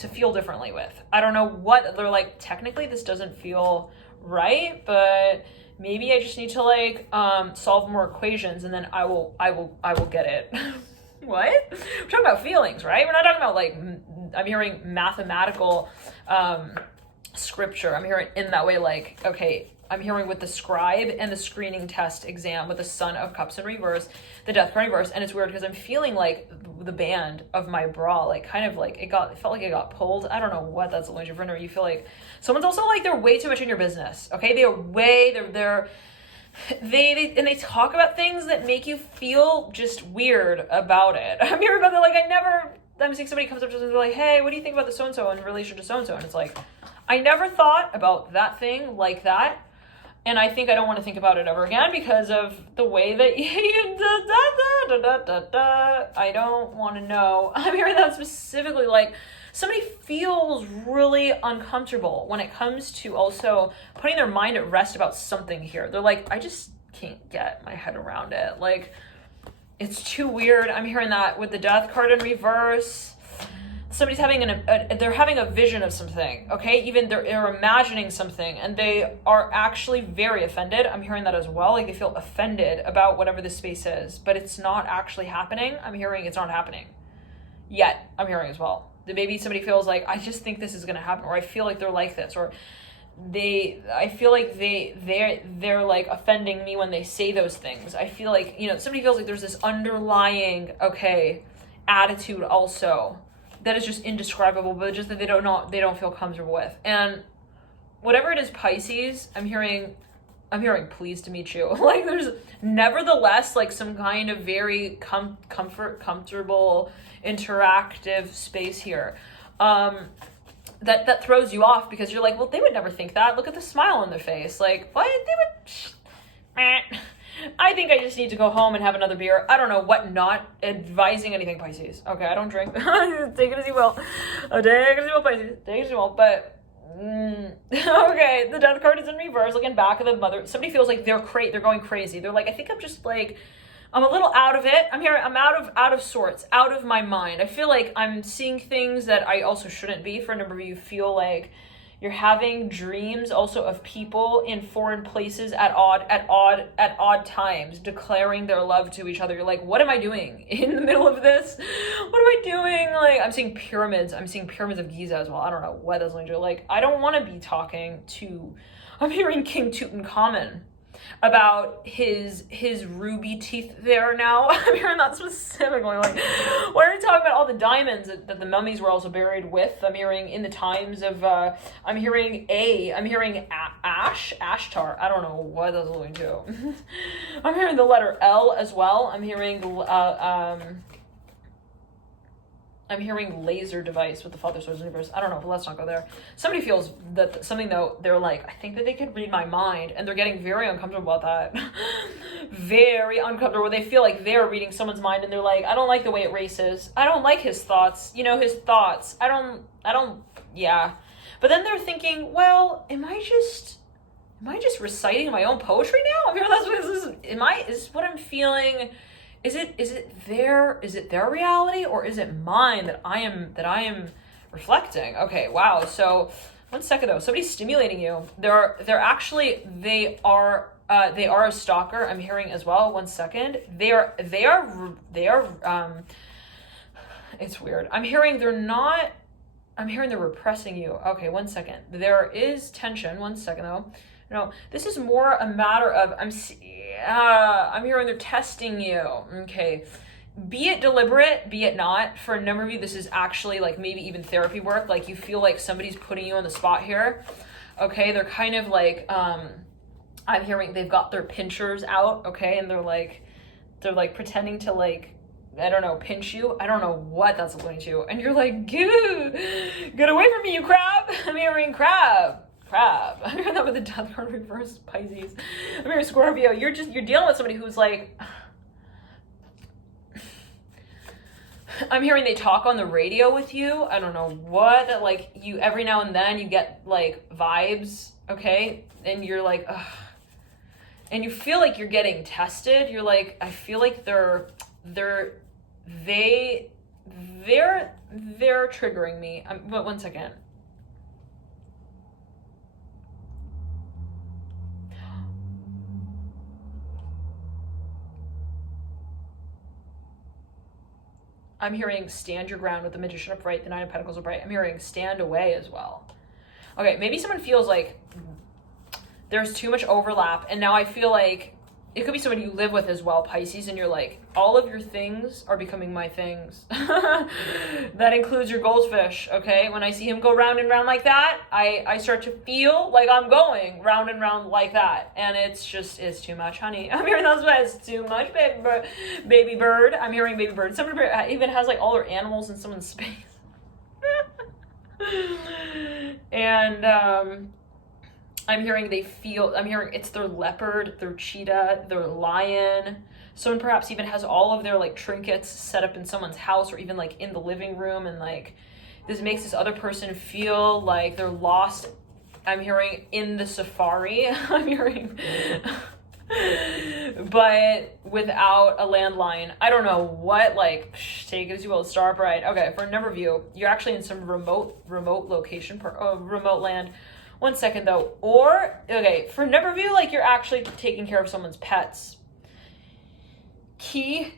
feel differently with. I don't know what they're like. Technically, this doesn't feel right, but maybe I just need to like solve more equations, and then I will get it. What? We're talking about feelings, right? We're not talking about like, I'm hearing mathematical scripture. I'm hearing in that way, like, okay, I'm hearing with the scribe and the screening test exam with the Sun of Cups in reverse, the Death card in reverse. And it's weird because I'm feeling like the band of my bra, like kind of like it felt like it got pulled. I don't know what that's alluding to. For you feel like someone's also like they're way too much in your business. Okay, they talk about things that make you feel just weird about it. I'm hearing about that, like I'm seeing somebody comes up to us and they're like, hey, what do you think about the so-and-so in relation to so-and-so? And it's like, I never thought about that thing like that. And I think I don't want to think about it ever again because of the way that I don't want to know. I'm hearing that specifically, like somebody feels really uncomfortable when it comes to also putting their mind at rest about something here. They're like, I just can't get my head around it. Like, it's too weird. I'm hearing that with the Death card in reverse. Somebody's having they're having a vision of something, okay? Even they're imagining something and they are actually very offended. I'm hearing that as well. Like they feel offended about whatever this space is, but it's not actually happening. I'm hearing it's not happening yet. I'm hearing as well. That maybe somebody feels like, I just think this is going to happen, or I feel like they're like this, or I feel like they're like offending me when they say those things. I feel like, somebody feels like there's this underlying, attitude also that is just indescribable, but just that they don't feel comfortable with. And whatever it is, Pisces, I'm hearing pleased to meet you. Like there's nevertheless like some kind of very comfortable, interactive space here. That throws you off because you're like, well, they would never think that. Look at the smile on their face. Like, what? They would... I think I just need to go home and have another beer. I don't know what, not advising anything, Pisces. Okay, I don't drink. Take it as you will. Oh, take it as you will, Pisces. Take it as you will. But, okay, the Death card is in reverse, looking back at the mother. Somebody feels like they're going crazy. They're like, I think I'm just like, I'm a little out of it. I'm out of sorts, out of my mind. I feel like I'm seeing things that I also shouldn't be. For a number of you, feel like you're having dreams also of people in foreign places at odd times, declaring their love to each other. You're like, what am I doing in the middle of this? What am I doing? Like, I'm seeing pyramids. I'm seeing pyramids of Giza as well. I don't know what that's like. Like, I don't want to be talking to, I'm hearing King Tutankhamun about his ruby teeth there now. I'm hearing that specifically. Like, why are you talking about all the diamonds that the mummies were also buried with? I'm hearing in the times of, I'm hearing Ashtar. I don't know what that's alluding to. I'm hearing the letter L as well. I'm hearing laser device with the Father Swords Universe. I don't know, but let's not go there. Somebody feels that something though, they're like, I think that they could read my mind, and they're getting very uncomfortable about that. Very uncomfortable, where they feel like they're reading someone's mind, and they're like, I don't like the way it races. I don't like his thoughts. His thoughts. I don't, yeah. But then they're thinking, well, am I just reciting my own poetry now? I mean, that's what this is what I'm feeling. Is it their reality, or is it mine that I am reflecting? Okay, wow. So 1 second though, somebody's stimulating you. They are a stalker. I'm hearing as well. 1 second. They are it's weird. I'm hearing they're repressing you. Okay, 1 second. There is tension. 1 second though. No, this is more a matter of I'm hearing they're testing you. Okay. Be it deliberate, be it not. For a number of you, this is actually like maybe even therapy work. Like you feel like somebody's putting you on the spot here. Okay. They're kind of like, I'm hearing they've got their pinchers out. Okay. And they're like pretending to like, I don't know, pinch you. I don't know what that's alluding to. And you're like, get away from me, you crab. I'm hearing crab. I'm hearing that with the Death card reverse, Pisces. I'm hearing Scorpio. You're dealing with somebody who's like, I'm hearing they talk on the radio with you. I don't know what, that like you every now and then you get like vibes, okay? And you're like, ugh. And you feel like you're getting tested. You're like, I feel like they're triggering me. But 1 second. I'm hearing stand your ground with the Magician upright, the Nine of Pentacles upright. I'm hearing stand away as well. Okay, maybe someone feels like There's too much overlap. And now I feel like it could be somebody you live with as well, Pisces, and you're like, all of your things are becoming my things. That includes your goldfish, okay? When I see him go round and round like that, I start to feel like I'm going round and round like that. And it's too much, honey. I'm hearing that's what it's too much, baby bird. I'm hearing baby bird. Somebody even has like all their animals in someone's space. And I'm hearing it's their leopard, their cheetah, their lion. Someone perhaps even has all of their like trinkets set up in someone's house or even like in the living room, and like this makes this other person feel like they're lost. I'm hearing in the safari. I'm hearing but without a landline. I don't know what, like, take it as you will, star bright. Okay, for a number of you, you're actually in some remote location, remote land. One second though. Or, okay, for a number of you, like you're actually taking care of someone's pets. Key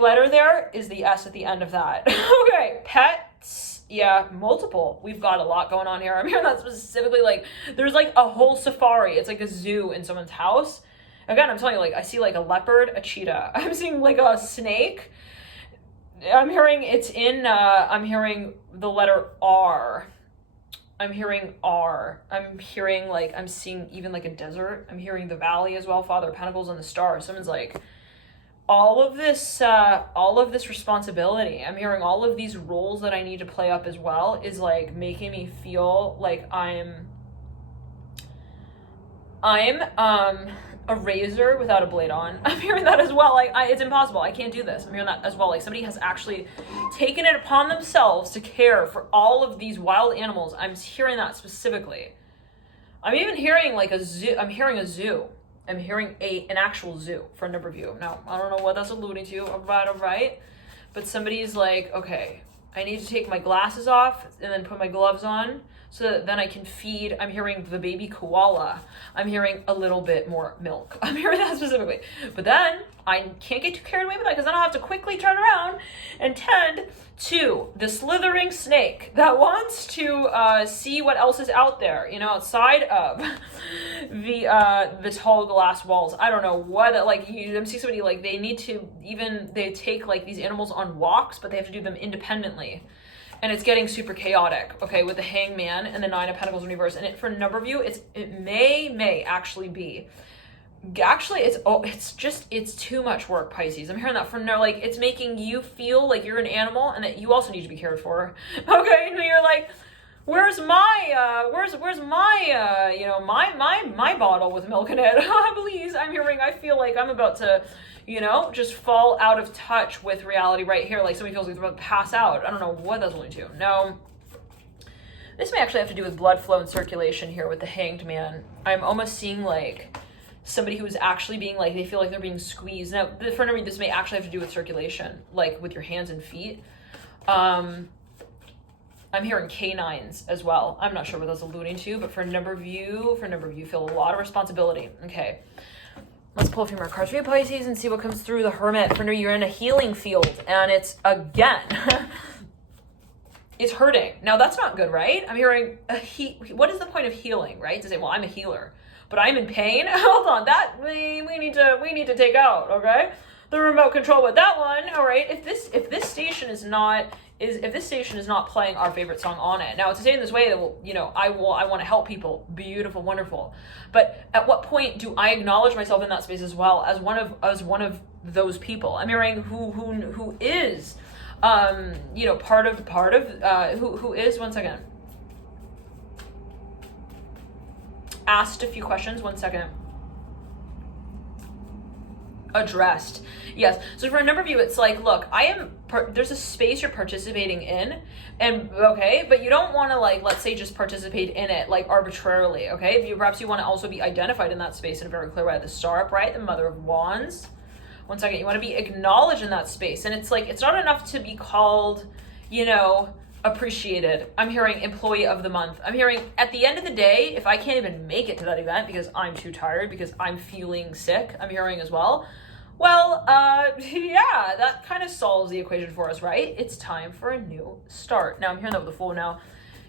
letter there is the S at the end of that. Okay, pets. Yeah, multiple. We've got a lot going on here. I'm hearing that specifically, like, there's like a whole safari. It's like a zoo in someone's house. Again, I'm telling you, like, I see like a leopard, a cheetah. I'm seeing like a snake. I'm hearing I'm hearing the letter R. I'm hearing R. I'm hearing like, I'm seeing even like a desert. I'm hearing the valley as well, Father of Pentacles and the stars. Someone's like, all of this responsibility, I'm hearing all of these roles that I need to play up as well is like making me feel like I'm a razor without a blade on. I'm hearing that as well. Like, it's impossible. I can't do this. I'm hearing that as well. Like, somebody has actually taken it upon themselves to care for all of these wild animals. I'm hearing that specifically. I'm even hearing like a zoo. I'm hearing a zoo. I'm hearing an actual zoo for a number of you. Now, I don't know what that's alluding to. All right. But somebody's like, okay, I need to take my glasses off and then put my gloves on so that then I can feed. I'm hearing the baby koala. I'm hearing a little bit more milk. I'm hearing that specifically. But then I can't get too carried away with that because then I'll have to quickly turn around and tend to the slithering snake that wants to see what else is out there, outside of the tall glass walls. I don't know what, like, I'm seeing somebody like they take like these animals on walks, but they have to do them independently. And it's getting super chaotic, okay, with the Hangman and the Nine of Pentacles in reverse. And for a number of you, it may actually be. Actually, it's too much work, Pisces. I'm hearing that from now, like, it's making you feel like you're an animal and that you also need to be cared for. Okay, and you're like, where's my my bottle with milk in it? Please, I feel like I'm about to, just fall out of touch with reality right here. Like somebody feels like they're about to pass out. I don't know what that's alluding to. No. This may actually have to do with blood flow and circulation here with the Hanged Man. I'm almost seeing like somebody who is actually being like, they feel like they're being squeezed. Now, for me, this may actually have to do with circulation, like with your hands and feet. I'm hearing canines as well. I'm not sure what that's alluding to, but for a number of you feel a lot of responsibility. Okay. Let's pull a few more cards for you, Pisces, and see what comes through the Hermit. For you're in a healing field, and it's, again, it's hurting. Now, that's not good, right? I'm hearing, what is the point of healing, right? To say, well, I'm a healer, but I'm in pain? Hold on, that we need to take out, okay? The remote control with that one, all right? If this station is not playing our favorite song on it. Now, it's to say in this way that, I want to help people. Beautiful, wonderful. But at what point do I acknowledge myself in that space as well as one of those people? I'm hearing who is, part of who is, one second. Asked a few questions, one second. Addressed. Yes. So for a number of you, it's like, look, there's a space you're participating in, and okay, but you don't want to, like, let's say just participate in it like arbitrarily, okay? Perhaps you want to also be identified in that space in a very clear way. The Star Upright, the Mother of Wands. One second, you want to be acknowledged in that space, and it's like, it's not enough to be called, appreciated. I'm hearing employee of the month. I'm hearing at the end of the day, if I can't even make it to that event because I'm too tired, because I'm feeling sick, I'm hearing as well. Well, yeah, that kind of solves the equation for us, right? It's time for a new start. Now, I'm hearing that with the Fool now.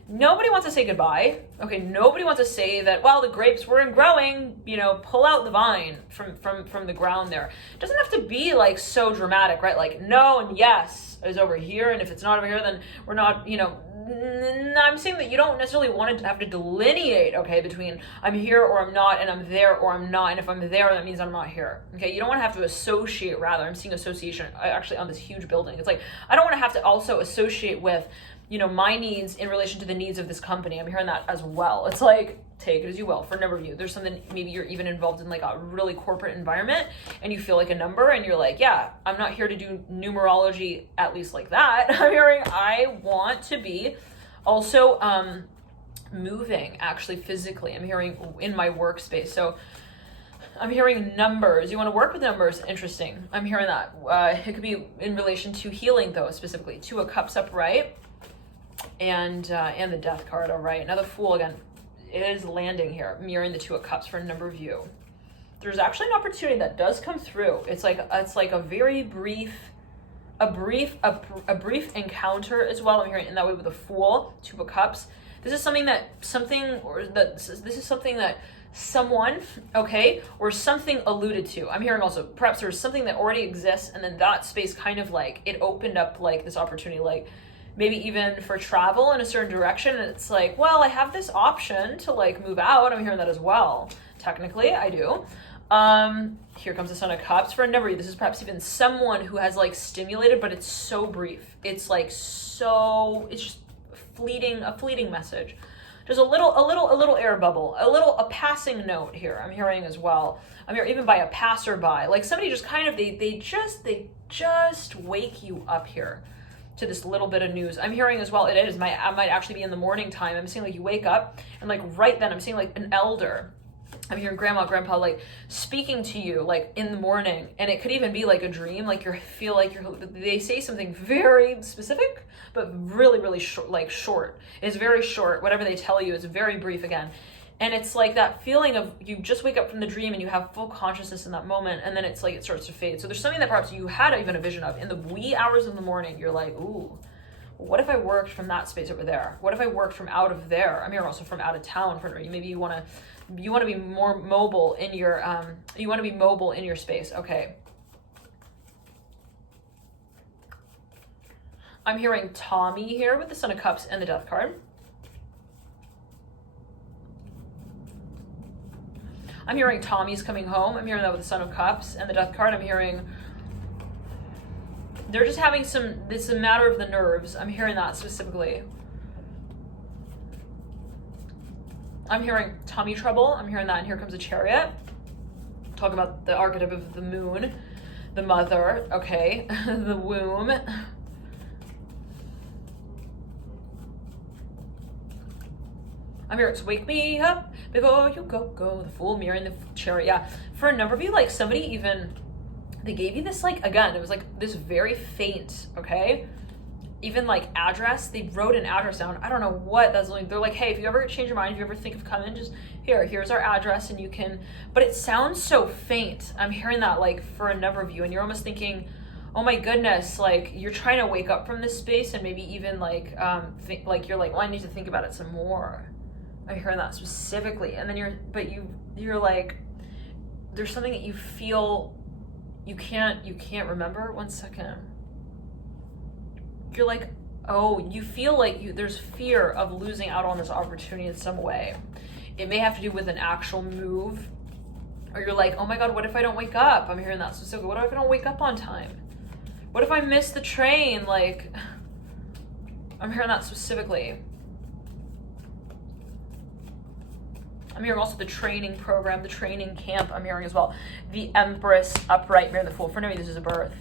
nobody wants to say goodbye. Okay, nobody wants to say that, well, the grapes weren't growing, you know, pull out the vine from the ground there. It doesn't have to be like so dramatic, right? Like no and yes is over here, and if it's not over here, then we're not, you know. I'm saying that you don't necessarily want to have to delineate, okay, between I'm here or I'm not, and I'm there or I'm not, and if I'm there, that means I'm not here, okay? You don't want to have to associate, rather. I'm seeing association actually on this huge building. It's like, I don't want to have to also associate with, you know, my needs in relation to the needs of this company. I'm hearing that as well. It's like, take it as you will. For a number of you, there's something, maybe you're even involved in like a really corporate environment and you feel like a number and you're like, yeah, I'm not here to do numerology, at least like that. I'm hearing I want to be also moving actually physically. I'm hearing in my workspace. So I'm hearing numbers. You want to work with numbers? Interesting. I'm hearing that. It could be in relation to healing though, specifically. Two of Cups upright and the Death card. All right. Now the Fool again is landing here, mirroring the Two of Cups for a number of you. There's actually an opportunity that does come through. It's like a very brief, a brief encounter as well. I'm hearing in that way with the Fool, Two of Cups. This is something that someone, okay, or something alluded to. I'm hearing also perhaps there's something that already exists, and then that space kind of like it opened up like this opportunity, like maybe even for travel in a certain direction. And it's like, well, I have this option to like move out. I'm hearing that as well. Technically, I do. Here comes the Son of Cups for a number of you. This is perhaps even someone who has like stimulated, but it's so brief. It's like so, it's just a fleeting message. Just a little air bubble, a passing note here. I'm hearing as well. I'm hearing even by a passerby, like somebody just kind of, they just wake you up here to this little bit of news. I'm hearing as well, I might actually be in the morning time. I'm seeing like you wake up and like right then I'm seeing like an elder. I'm hearing grandma, grandpa, like speaking to you like in the morning, and it could even be like a dream. Like they say something very specific, but really short. It's very short. Whatever they tell you is very brief again. And it's like that feeling of you just wake up from the dream and you have full consciousness in that moment, and then it's like it starts to fade. So there's something that perhaps you had even a vision of in the wee hours of the morning. You're like, ooh, what if I worked from that space over there? What if I worked from out of there? I'm here also from out of town. Maybe you want to be more mobile in your space. Okay. I'm hearing Tommy here with the Son of Cups and the Death card. I'm hearing Tommy's coming home. I'm hearing that with the Son of Cups and the Death card. I'm hearing they're just having it's a matter of the nerves. I'm hearing that specifically. I'm hearing tummy trouble. I'm hearing that, and here comes a Chariot. Talk about the archetype of the moon, the mother, okay, the womb. I'm here to wake me up before you go. The Fool mirroring the Chariot. Yeah, for a number of you, like somebody even, they gave you this like, again, it was like this very faint, okay? Even like address, they wrote an address down. I don't know what that's like. They're like, hey, if you ever change your mind, if you ever think of coming, just here's our address and you can, but it sounds so faint. I'm hearing that like for a number of you, and you're almost thinking, oh my goodness, like you're trying to wake up from this space and maybe even like, think like you're like, well, I need to think about it some more. I'm hearing that specifically. And then you're like, there's something that you feel you can't remember. 1 second. You're like, oh, you feel like there's fear of losing out on this opportunity in some way. It may have to do with an actual move, or you're like, oh my God, what if I don't wake up? I'm hearing that specifically. What if I don't wake up on time? What if I miss the train? Like, I'm hearing that specifically. I'm hearing also the training program, the training camp. I'm hearing as well. The Empress upright, mirror the Fool. For me, this is a birth.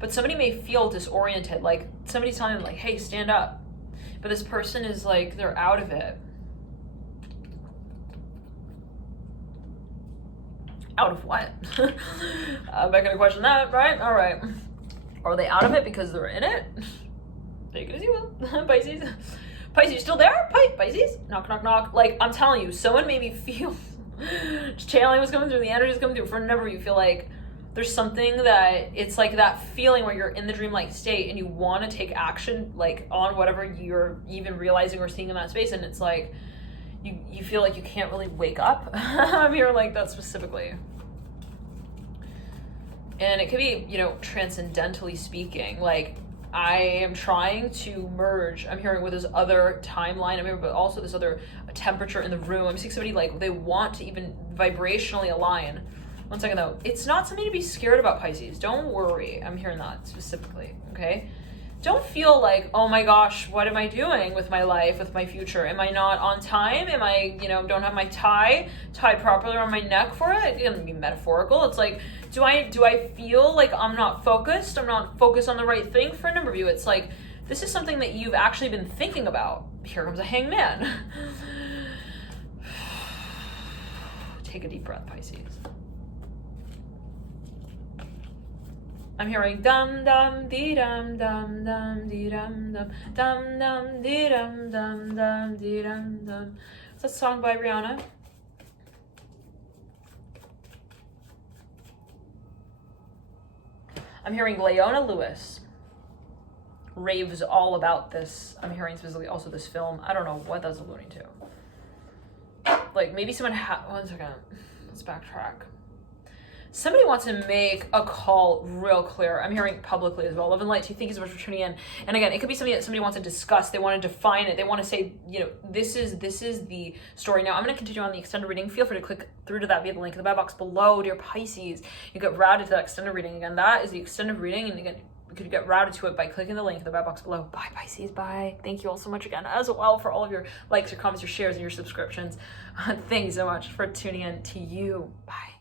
But somebody may feel disoriented, like somebody's telling them like, hey, stand up. But this person is like, they're out of it. Out of what? I'm not gonna question that, right? All right. Are they out of it because they're in it? Take it as you will. Pisces. Pisces, you still there? Pisces? Knock, knock, knock. Like, I'm telling you, someone made me feel, just channeling what's coming through, the energy's coming through. For a number of you, feel like, there's something that it's like that feeling where you're in the dreamlike state and you want to take action like on whatever you're even realizing or seeing in that space, and it's like you feel like you can't really wake up. I'm hearing like that specifically. And it could be, you know, transcendentally speaking, like I am trying to merge, I'm hearing, with this other timeline, I'm hearing, but also this other temperature in the room. I'm seeing somebody like they want to even vibrationally align. One second though, it's not something to be scared about, Pisces. Don't worry. I'm hearing that specifically, okay? Don't feel like, oh my gosh, what am I doing with my life, with my future? Am I not on time? Am I, you know, don't have my tie tied properly around my neck for it? It's gonna be metaphorical. It's like, do I feel like I'm not focused? I'm not focused on the right thing? For a number of you, it's like, this is something that you've actually been thinking about. Here comes a hangman. Take a deep breath, Pisces. I'm hearing dum dum dee dum dum dum dee dum dum dum dum dee dum dum dum dee dum dum. It's a song by Rihanna. I'm hearing Leona Lewis raves all about this. I'm hearing specifically also this film. I don't know what that's alluding to. Like maybe someone one second. Let's backtrack. Somebody wants to make a call real clear. I'm hearing publicly as well. Love and light to you. Thank you so much for tuning in. And again, it could be something that somebody wants to discuss. They want to define it. They want to say, you know, this is the story. Now, I'm going to continue on the extended reading. Feel free to click through to that via the link in the bio box below. Dear Pisces, you get routed to that extended reading. Again, that is the extended reading. And again, you could get routed to it by clicking the link in the bio box below. Bye, Pisces. Bye. Thank you all so much again, as well, for all of your likes, your comments, your shares, and your subscriptions. Thank you so much for tuning in to you. Bye.